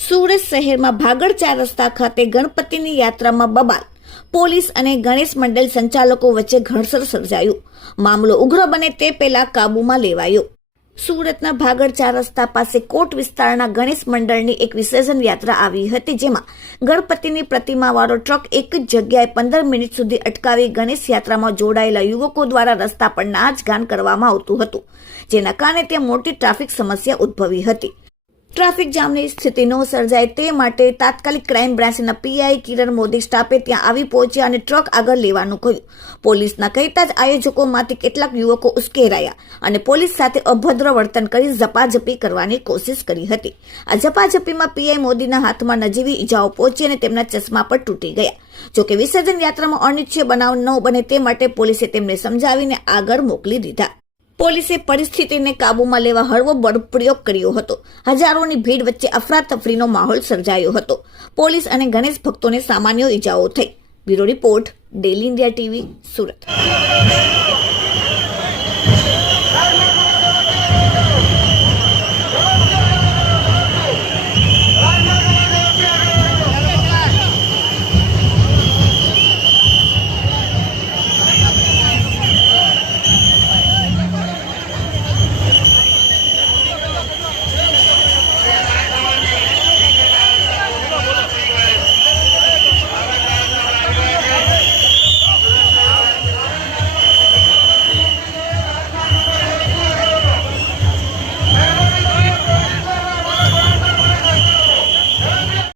સુરત શહેરમાં ભાગળ ચાર રસ્તા ખાતે ગણપતિની યાત્રામાં બબાલ. પોલીસ અને ગણેશ મંડળ સંચાલકો વચ્ચે ઘણસર સર્જાયું. મામલો ઉગ્ર બને તે પહેલા કાબૂમાં લેવાયો. સુરતના ભાગળ ચાર રસ્તા પાસે કોટ વિસ્તારના ગણેશ મંડળની એક વિસર્જન યાત્રા આવી હતી, જેમાં ગણપતિની પ્રતિમાવાળો ટ્રક એક જ જગ્યાએ પંદર મિનિટ સુધી અટકાવી ગણેશ યાત્રામાં જોડાયેલા યુવકો દ્વારા રસ્તા પર નાચગાન કરવામાં આવતું હતું, જેના કારણે ત્યાં મોટી ટ્રાફિક સમસ્યા ઉદ્ભવી હતી. ટ્રાફિક જામની સ્થિતિ ન સર્જાય તે માટે તાત્કાલિક ક્રાઇમ બ્રાન્ચના પીઆઈ કિરણ મોદી સ્ટાફે ત્યાં આવી પહોંચ્યા અને ટ્રક આગળ લેવાનું કહ્યું. પોલીસના કહેતા જ આયોજકોમાંથી કેટલાક યુવકો ઉશ્કેરાયા અને પોલીસ સાથે અભદ્ર વર્તન કરી ઝપાઝપી કરવાની કોશિશ કરી હતી. આ ઝપાઝપીમાં પીઆઈ મોદીના હાથમાં નજીવી ઈજાઓ પહોંચી અને તેમના ચશ્મા પણ તૂટી ગયા. જોકે વિસર્જન યાત્રામાં અનિચ્છનીય બનાવ ન બને તે માટે પોલીસે તેમને સમજાવીને આગળ મોકલી દીધા. પોલીસે પરિસ્થિતિને કાબૂમાં લેવા હળવો બળપ્રયોગ કર્યો હતો. હજારોની ભીડ વચ્ચે અફરાતફરીનો માહોલ સર્જાયો હતો. પોલીસ અને ગણેશ ભક્તોને સામાન્ય ઈજાઓ થઈ. Bureau report, daily India TV, Surat.